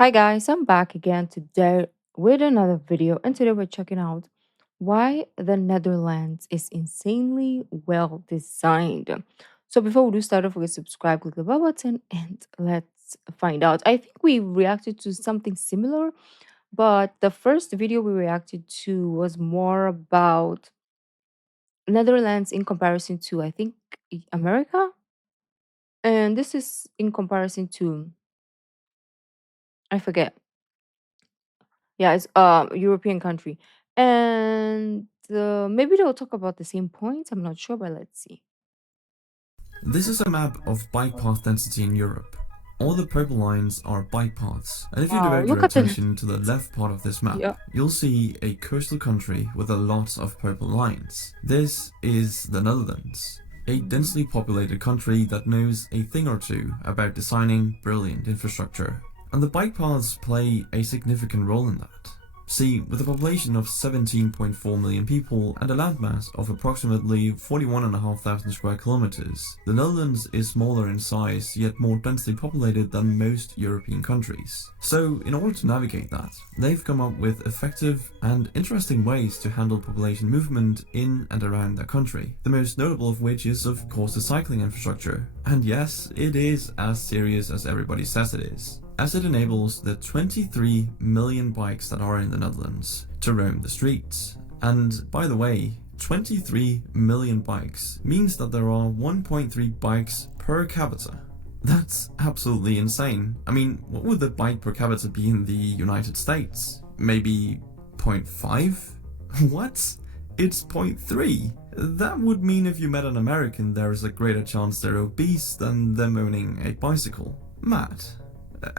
Hi guys, I'm back again today with another video, and today we're checking out why the Netherlands is insanely well designed. So before we do start off, we subscribe, click the bell button, and let's find out. I think we reacted to something similar, but the first video we reacted to was more about Netherlands in comparison to I think America, and this is in comparison to I forget. Yeah, it's European country. And maybe they'll talk about the same points. I'm not sure, but let's see. This is a map of bike path density in Europe. All the purple lines are bike paths, and if you Wow, direct your look at the attention to the left part of this map, yeah. you'll see a coastal country with a lot of purple lines. This is the Netherlands, a densely populated country that knows a thing or two about designing brilliant infrastructure. And the bike paths play a significant role in that. See, with a population of 17.4 million people and a landmass of approximately 41,500 square kilometers, the Netherlands is smaller in size yet more densely populated than most European countries. So, in order to navigate that, they've come up with effective and interesting ways to handle population movement in and around their country. The most notable of which is, of course, the cycling infrastructure. And yes, it is as serious as everybody says it is, as it enables the 23 million bikes that are in the Netherlands to roam the streets. And by the way, 23 million bikes means that there are 1.3 bikes per capita. That's absolutely insane. I mean, what would the bike per capita be in the United States? Maybe 0.5? What? It's 0.3. That would mean if you met an American, there is a greater chance they're obese than them owning a bicycle. Mad.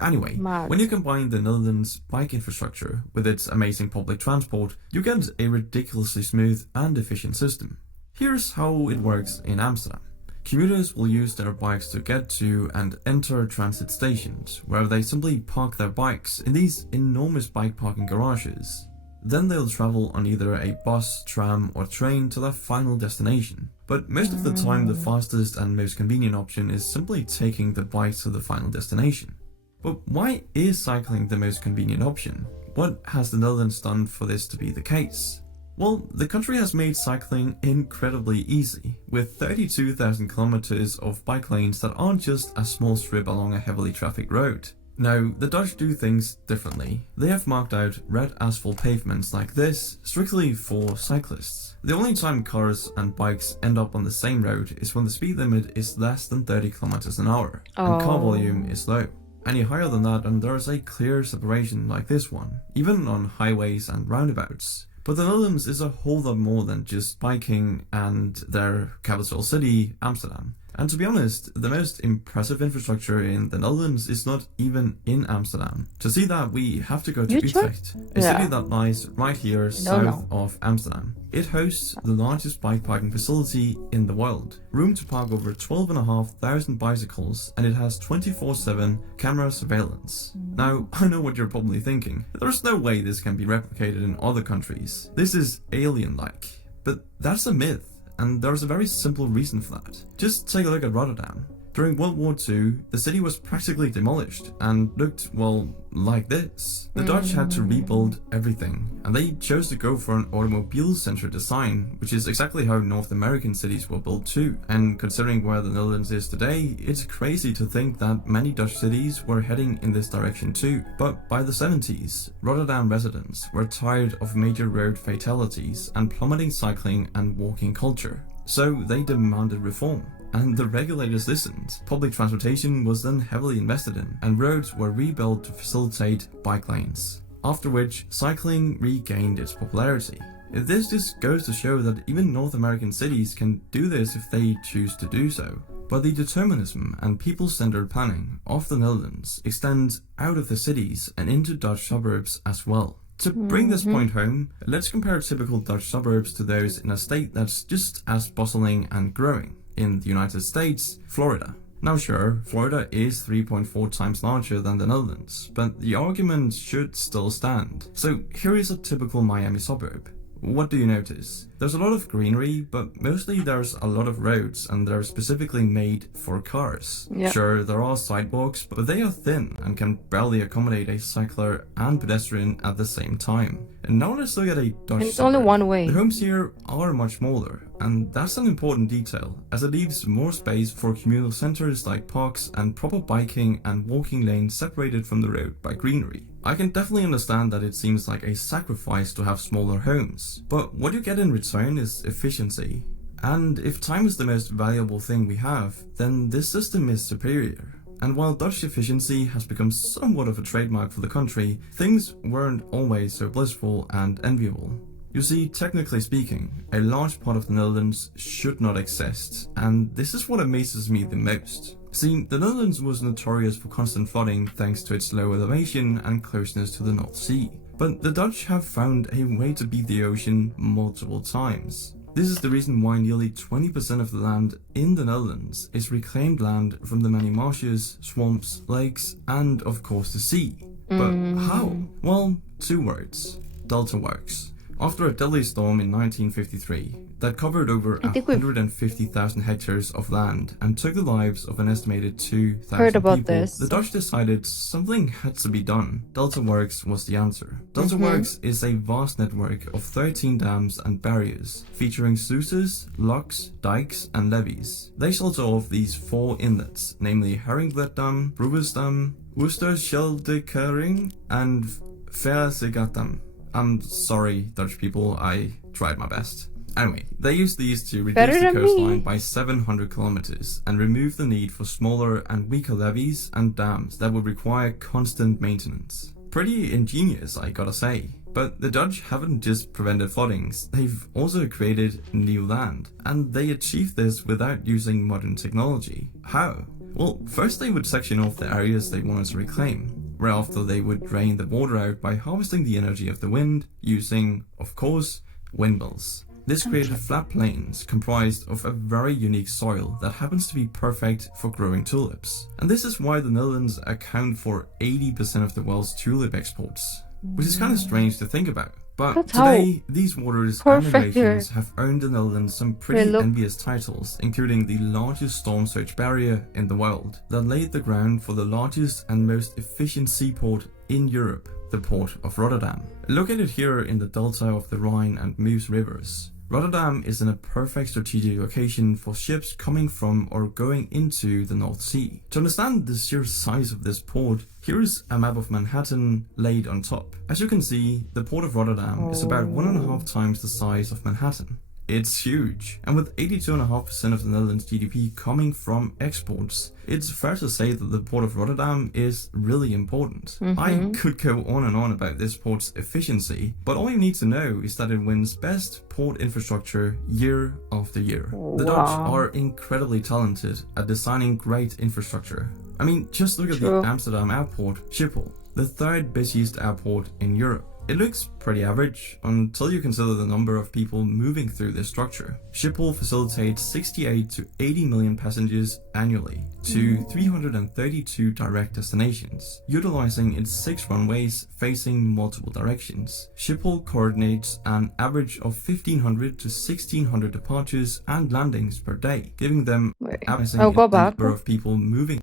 Anyway, Mad. when you combine the Netherlands' bike infrastructure with its amazing public transport, you get a ridiculously smooth and efficient system. Here's how it works in Amsterdam. Commuters will use their bikes to get to and enter transit stations, where they simply park their bikes in these enormous bike parking garages. Then they'll travel on either a bus, tram, or train to their final destination. But most of the time, the fastest and most convenient option is simply taking the bikes to the final destination. But why is cycling the most convenient option? What has the Netherlands done for this to be the case? Well, the country has made cycling incredibly easy, with 32,000 kilometers of bike lanes that aren't just a small strip along a heavily trafficked road. Now, the Dutch do things differently. They have marked out red asphalt pavements like this strictly for cyclists. The only time cars and bikes end up on the same road is when the speed limit is less than 30 kilometers an hour and car volume is low. Any higher than that and there is a clear separation like this one, even on highways and roundabouts. But the Netherlands is a whole lot more than just biking and their capital city, Amsterdam. And to be honest, the most impressive infrastructure in the Netherlands is not even in Amsterdam. To see that, we have to go to Utrecht, a city that lies right here south of Amsterdam. It hosts the largest bike parking facility in the world, room to park over 12,500 bicycles, and it has 24/7 camera surveillance. Now, I know what you're probably thinking. There's no way this can be replicated in other countries. This is alien-like. But that's a myth. And there's a very simple reason for that. Just take a look at Rotterdam. During World War II, the city was practically demolished and looked, well, like this. The Dutch had to rebuild everything, and they chose to go for an automobile-centered design, which is exactly how North American cities were built too. And considering where the Netherlands is today, it's crazy to think that many Dutch cities were heading in this direction too. But by the 70s, Rotterdam residents were tired of major road fatalities and plummeting cycling and walking culture. So they demanded reform. And the regulators listened. Public transportation was then heavily invested in, and roads were rebuilt to facilitate bike lanes. After which, cycling regained its popularity. This just goes to show that even North American cities can do this if they choose to do so. But the determinism and people-centered planning of the Netherlands extends out of the cities and into Dutch suburbs as well. To bring this point home, let's compare typical Dutch suburbs to those in a state that's just as bustling and growing. In the United States, Florida. Now sure, Florida is 3.4 times larger than the Netherlands, but the argument should still stand. So here is a typical Miami suburb. what do you notice? There's a lot of greenery, but mostly there's a lot of roads and they're specifically made for cars. Yeah. Sure, there are sidewalks, but they are thin and can barely accommodate a cycler and pedestrian at the same time. And now let's look at a Dutch And it's only suburb. one way. The homes here are much smaller, and that's an important detail, as it leaves more space for communal centers like parks and proper biking and walking lanes separated from the road by greenery. I can definitely understand that it seems like a sacrifice to have smaller homes, but what you get in return is efficiency. And if time is the most valuable thing we have, then this system is superior. And while Dutch efficiency has become somewhat of a trademark for the country, things weren't always so blissful and enviable. You see, technically speaking, a large part of the Netherlands should not exist, and this is what amazes me the most. See, the Netherlands was notorious for constant flooding thanks to its low elevation and closeness to the North Sea. But the Dutch have found a way to beat the ocean multiple times. This is the reason why nearly 20% of the land in the Netherlands is reclaimed land from the many marshes, swamps, lakes, and of course the sea. But how? Well, 2 words. Delta works. After a deadly storm in 1953 that covered over 150,000 hectares of land and took the lives of an estimated 2,000 people, the Dutch decided something had to be done. Delta Works was the answer. Delta Works is a vast network of 13 dams and barriers, featuring sluices, locks, dikes, and levees. They shelter off these 4 inlets, namely Haringvlietdam, Broersdam, Oosterscheldekering, and Verzegatdam. I'm sorry, Dutch people, I tried my best. Anyway, they used these to reduce the coastline by 700 kilometers and remove the need for smaller and weaker levees and dams that would require constant maintenance. Pretty ingenious, I gotta say. But the Dutch haven't just prevented floodings, they've also created new land. And they achieved this without using modern technology. How? Well, first they would section off the areas they wanted to reclaim. Whereafter they would drain the water out by harvesting the energy of the wind, using, of course, windmills. This created flat plains comprised of a very unique soil that happens to be perfect for growing tulips. And this is why the Netherlands account for 80% of the world's tulip exports, which is kind of strange to think about. But today, these waters and migrations have earned the Netherlands some pretty envious titles, including the largest storm surge barrier in the world, that laid the ground for the largest and most efficient seaport in Europe, the port of Rotterdam. Located here in the delta of the Rhine and Meuse rivers, Rotterdam is in a perfect strategic location for ships coming from or going into the North Sea. To understand the sheer size of this port, here is a map of Manhattan laid on top. As you can see, the port of Rotterdam is about 1.5 times the size of Manhattan. It's huge, and with 82.5% of the Netherlands' GDP coming from exports, it's fair to say that the port of Rotterdam is really important. I could go on and on about this port's efficiency, but all you need to know is that it wins best port infrastructure year after year. The Dutch are incredibly talented at designing great infrastructure. I mean, just look at the Amsterdam airport, Schiphol, the 3rd busiest airport in Europe. It looks pretty average until you consider the number of people moving through this structure. Schiphol facilitates 68 to 80 million passengers annually to 332 direct destinations, utilizing its 6 runways facing multiple directions. Schiphol coordinates an average of 1,500 to 1,600 departures and landings per day, giving them averaging a number of people moving.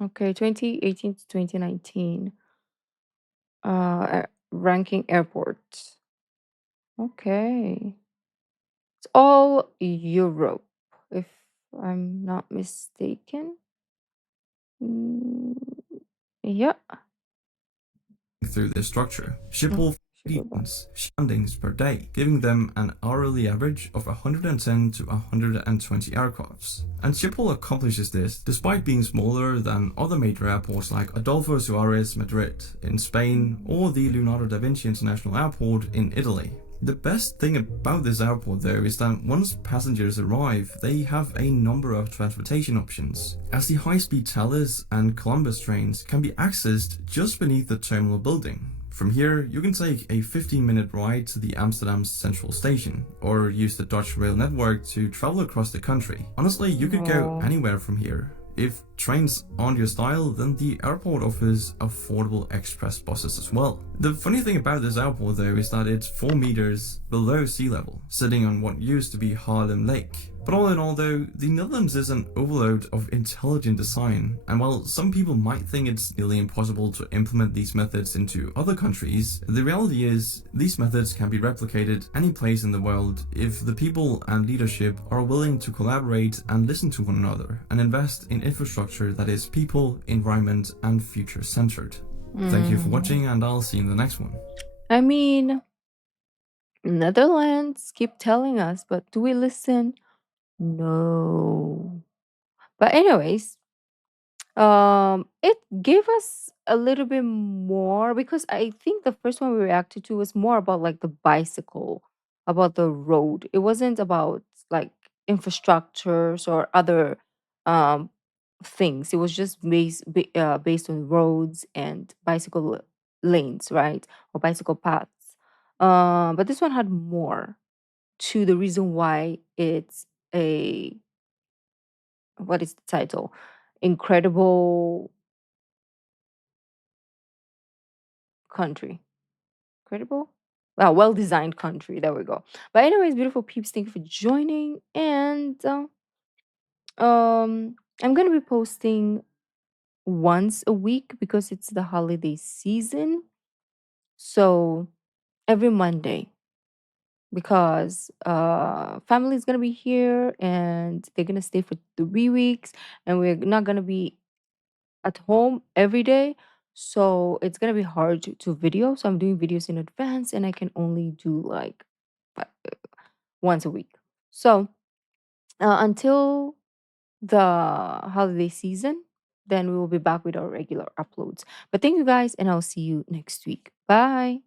Okay, 2018 to 2019. Ranking airports. Okay. It's all Europe, if I'm not mistaken. Yeah. Through this structure, Schiphol landings per day, giving them an hourly average of 110 to 120 aircrafts. And Schiphol accomplishes this despite being smaller than other major airports like Adolfo Suarez Madrid in Spain or the Leonardo da Vinci International Airport in Italy. The best thing about this airport though is that once passengers arrive, they have a number of transportation options, as the high-speed Thalys and Columbus trains can be accessed just beneath the terminal building. From here, you can take a 15-minute ride to the Amsterdam Central Station, or use the Dutch rail network to travel across the country. Honestly, you could go anywhere from here, if trains aren't your style, then the airport offers affordable express buses as well. The funny thing about this airport though is that it's 4 meters below sea level, sitting on what used to be Harlem Lake. But all in all though, the Netherlands is an overload of intelligent design, and while some people might think it's nearly impossible to implement these methods into other countries, the reality is these methods can be replicated any place in the world if the people and leadership are willing to collaborate and listen to one another and invest in infrastructure that is people, environment, and future centered. Thank you for Mm. watching, and I'll see you in the next one. I mean, Netherlands keep telling us, but do we listen? No. But anyways, it gave us a little bit more because I think the first one we reacted to was more about like the bicycle, about the road. It wasn't about like infrastructures or other um things. It was just based on roads and bicycle lanes, right? Or bicycle paths. But this one had more to the reason why it's a, what is the title? Incredible country. Incredible? Wow, well designed country. There we go. But anyways, beautiful peeps, thank you for joining. And I'm gonna be posting once a week because it's the holiday season. So every Monday, because family is gonna be here and they're gonna stay for 3 weeks, and we're not gonna be at home every day. So it's gonna be hard to video. So I'm doing videos in advance, and I can only do like uh, once a week. So until the holiday season, then we will be back with our regular uploads. But thank you guys, and I'll see you next week. Bye.